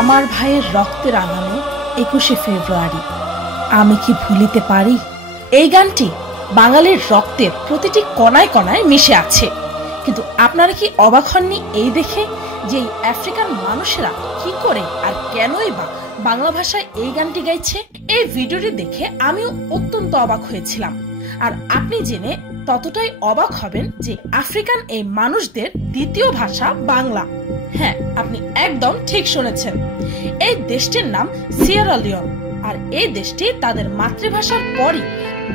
আমার ভাইয়ের রক্তে রাঙানো 21শে ফেব্রুয়ারি আমি কি ভুলিতে পারি। এই গানটি বাঙালির রক্তের প্রতিটি কণায় কণায় মিশে আছে। কিন্তু আপনারা কি অবাক হননি এই দেখে যে আফ্রিকান মানুষেরা কি করে আর কেনই বা বাংলা ভাষায় এই গানটি গাইছে? এই ভিডিওটি দেখে আমিও অত্যন্ত অবাক হয়েছিলাম। আর আপনি জেনে ততটাই অবাক হবেন যে আফ্রিকান এই মানুষদের দ্বিতীয় ভাষা বাংলা। হ্যাঁ, আপনি একদম ঠিক শুনেছেন। এই দেশটির নাম সিয়েরা লিওন, আর এই দেশটি তাদের মাতৃভাষার পরই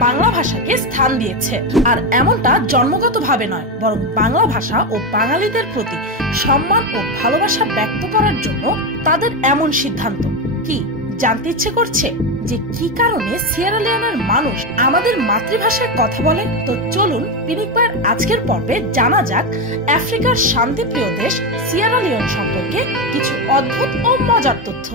বাংলা ভাষাকে স্থান দিয়েছে। আর এমনটা জন্মগতভাবে নয়, বরং বাংলা ভাষা ও বাঙালিদের প্রতি সম্মান ও ভালোবাসা ব্যক্ত করার জন্য তাদের এমন সিদ্ধান্ত। কি জানতে ইচ্ছে করছে যে কি কারণে সিয়েরা লিওনের মানুষ আমাদের মাতৃভাষায় কথা বলে? তো চলুন পিনিক ভাইয়ের আজকের পর্বে জানা যাক আফ্রিকার শান্তিপ্রিয় দেশ সিয়েরা লিওন সম্পর্কে কিছু অদ্ভুত ও মজার তথ্য।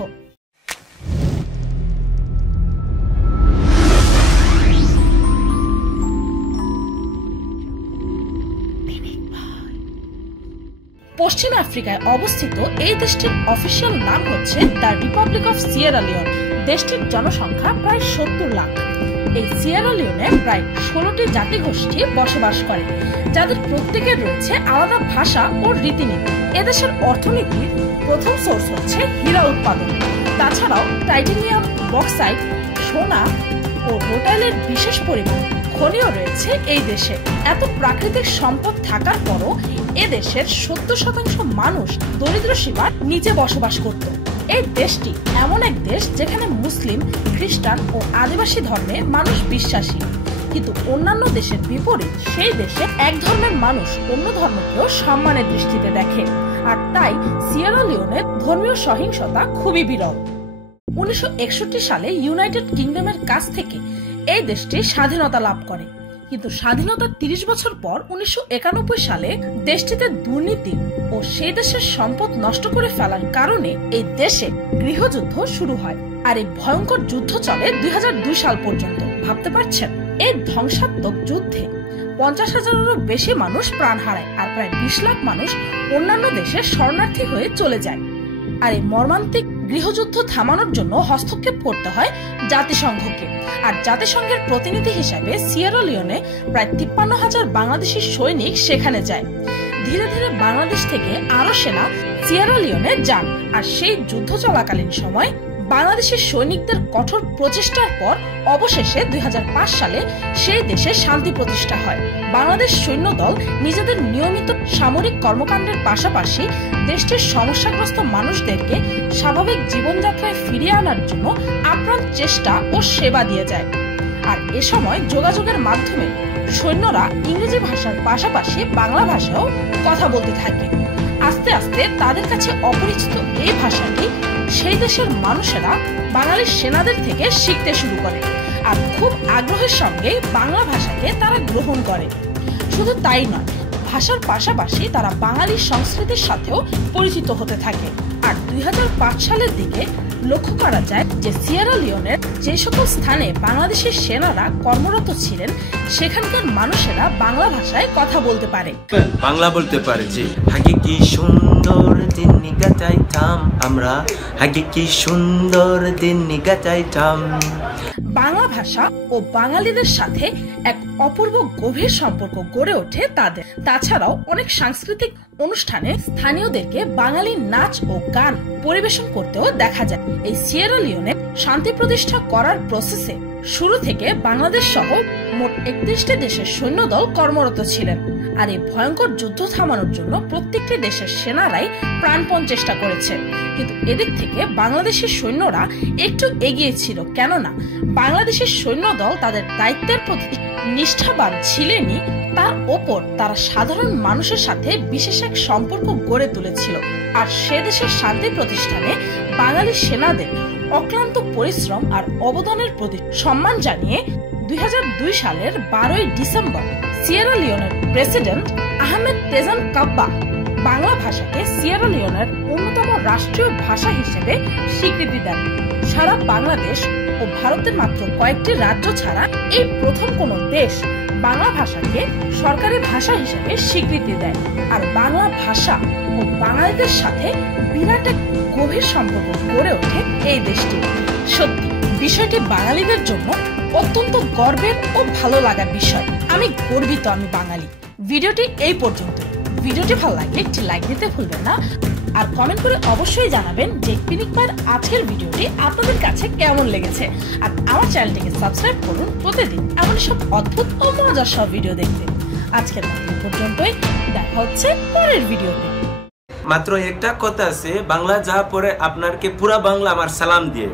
পশ্চিম আফ্রিকায় অবস্থিত এই দেশটির অফিসিয়াল নাম হচ্ছে the republic of Sierra Leone. দেশটির জনসংখ্যা প্রায় 70 লাখ। এই সিয়েরা লিওনে প্রায় 16টি জাতিগোষ্ঠী বসবাস করে, যাদের প্রত্যেকের রয়েছে আলাদা ভাষা ও রীতিনীতি। এদেশের অর্থনীতির প্রথম সোর্স হচ্ছে হীরা উৎপাদন। তাছাড়াও টাইটেনিয়াম, বক্সাইট, সোনা ও রোটাইলের বিশেষ পরিমাণ খনিও রয়েছে এই দেশে। এত প্রাকৃতিক সম্পদ থাকার পরও এদেশের 70% মানুষ দরিদ্র সীমার নিচে বসবাস করত। এই দেশটি এমন এক দেশ যেখানে মুসলিম, খ্রিস্টান ও আদিবাসী ধর্মের মানুষ বিশ্বাসী। কিন্তু অন্যান্য দেশের বিপরীত সেই দেশে এক ধর্মের মানুষ অন্য ধর্মকেও সম্মানের দৃষ্টিতে দেখে। আর তাই সিয়েরা লিওনের ধর্মীয় সহিংসতা খুবই বিরল। 1961 সালে ইউনাইটেড কিংডমের কাছ থেকে এই দেশটি স্বাধীনতা লাভ করে। কিন্তু স্বাধীনতার 30 বছর পর 1991 সালে দেশটিতে দুর্নীতি ও সেই দেশের সম্পদ নষ্ট করে ফেলার কারণে এই দেশে গৃহযুদ্ধ শুরু হয়। আর এই ভয়ঙ্কর যুদ্ধ চলে 2002 সাল পর্যন্ত। ভাবতে পারছেন? এই ধ্বংসাত্মক যুদ্ধে 50,000-এরও বেশি মানুষ প্রাণ হারায়, আর প্রায় 20 লাখ মানুষ অন্যান্য দেশে শরণার্থী হয়ে চলে যায়। আর এই মর্মান্তিক গৃহযুদ্ধ থামানোর জন্য হস্তক্ষেপ করতে হয় জাতিসংঘকে। আর জাতিসংঘের প্রতিনিধি হিসাবে সিয়েরা লিওনে প্রায় 53,000 বাংলাদেশি সৈনিক সেখানে যায়। ধীরে ধীরে বাংলাদেশ থেকে আরো সেনা সিয়েরা লিওনে যান। আর সেই যুদ্ধ চলাকালীন সময় বাংলাদেশের সৈনিকদের কঠোর প্রচেষ্টার পর অবশেষে 2005 সালে সেই দেশে শান্তি প্রতিষ্ঠা হয়। বাংলাদেশ সৈন্যদল নিজেদের নিয়মিত সামরিক কর্মকাণ্ডের পাশাপাশি দেশটির সমস্যাগ্রস্ত মানুষদেরকে স্বাভাবিক জীবনযাত্রায় ফিরিয়ে আনার জন্য আপ্রাণ চেষ্টা ও সেবা দিয়ে যায়। আর এ সময় যোগাযোগের মাধ্যমে সৈন্যরা ইংরেজি ভাষার পাশাপাশি বাংলা ভাষাও কথা বলতে থাকে। আস্তে আস্তে তাদের কাছে অপরিচিত এই ভাষাটি সেই দেশের মানুষেরা বাঙালি সেনাদের থেকে শিখতে শুরু করে। আর খুব আগ্রহের সঙ্গে বাংলা ভাষাকে তারা গ্রহণ করে। শুধু তাই নয়, ভাষার পাশাপাশি তারা বাঙালি সংস্কৃতির সাথেও পরিচিত হতে থাকে। আর 2005 সালের দিকে লক্ষ্য করা যায় যে সিয়েরা লিওনের যে সকল স্থানে বাংলাদেশের সেনারা কর্মরত ছিলেন সেখানকার মানুষেরা বাংলা ভাষায় কথা বলতে পারে। বাংলা বলতে পারে যে হাগে কি সুন্দর দিন কাটাইতাম আমরা, হাগে কি সুন্দর দিন কাটাইতাম। বাংলা ভাষা ও বাঙালিদের সাথে এক অপূর্ব গভীর সম্পর্ক গড়ে ওঠে তাদের। তাছাড়াও অনেক সাংস্কৃতিক অনুষ্ঠানে স্থানীয়দেরকে বাঙালি নাচ ও গান পরিবেশন করতেও দেখা যায়। এই সিয়েরা লিওনে শান্তি প্রতিষ্ঠা করার প্রসেসে শুরু থেকে বাংলাদেশ সহ মোট 31টি দেশের সৈন্যদল কর্মরত ছিলেন। আর এই ভয়ঙ্কর যুদ্ধ থামানোর জন্য প্রত্যেকটি দেশের সেনারাই প্রাণপণ চেষ্টা করেছে। কিন্তু এদিক থেকে বাংলাদেশের সৈন্যরা একটু এগিয়ে ছিল, কেননা বাংলাদেশের সৈন্যদল তাদের দায়িত্বের প্রতি নিষ্ঠাবান ছিলেনই, তার ওপর তারা সাধারণ মানুষের সাথে বিশেষ এক সম্পর্ক গড়ে তুলেছিল। আর সে দেশের শান্তি প্রতিষ্ঠানে বাঙালি সেনাদের অক্লান্ত পরিশ্রম আর অবদানের প্রতি সম্মান জানিয়ে 2002 সালের 12 ডিসেম্বর সিয়েরা লিওনের president Ahmad Tejan Kabbah Bangla ভাষাকে সিয়েরা লিওনের অন্যতম রাষ্ট্রীয় ভাষা হিসেবে স্বীকৃতি দেন। সারা বাংলাদেশ ও ভারতের মাত্র কয়েকটি রাজ্য ছাড়া এই প্রথম কোনো দেশ বাংলা ভাষাকে সরকারি ভাষা হিসেবে স্বীকৃতি দেয়। আর বাংলা ভাষা ও বাঙালিদের সাথে বিরাট এক গভীর সম্পর্ক গড়ে ওঠে এই দেশটি। সত্যি বিষয়টি বাঙালিদের জন্য অত্যন্ত গর্বের ও ভালো লাগার বিষয়। আমি গর্বিত, আমি বাঙালি। ভিডিওটি এই পর্যন্ত। ভিডিওটি ভালো লাগলে একটি লাইক দিতে ভুলবেন না, আর কমেন্ট করে অবশ্যই জানাবেন যে পিনিক ভাইয়ের আজকের ভিডিওটি আপনাদের কাছে কেমন লেগেছে। আর আমার চ্যানেলটিকে সাবস্ক্রাইব করুন প্রতিদিন এমন সব অদ্ভুত ও মজার সব ভিডিও দেখতে। আজকের মতো পর্যন্তই, দেখা হচ্ছে পরের ভিডিওতে। মাত্র একটা কথা আছে, বাংলা যা পড়ে আপনারকে পুরা বাংলা আমার সালাম দিয়ে।